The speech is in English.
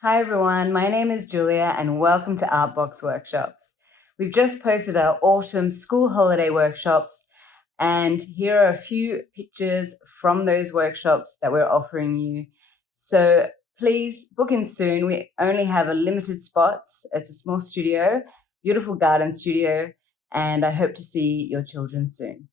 Hi everyone, my name is Julia and welcome to Artbox Workshops. We've just posted our autumn school holiday workshops and here are a few pictures from those workshops that we're offering you. So please book in soon. We only have a limited spots. It's a small studio, beautiful garden studio, and I hope to see your children soon.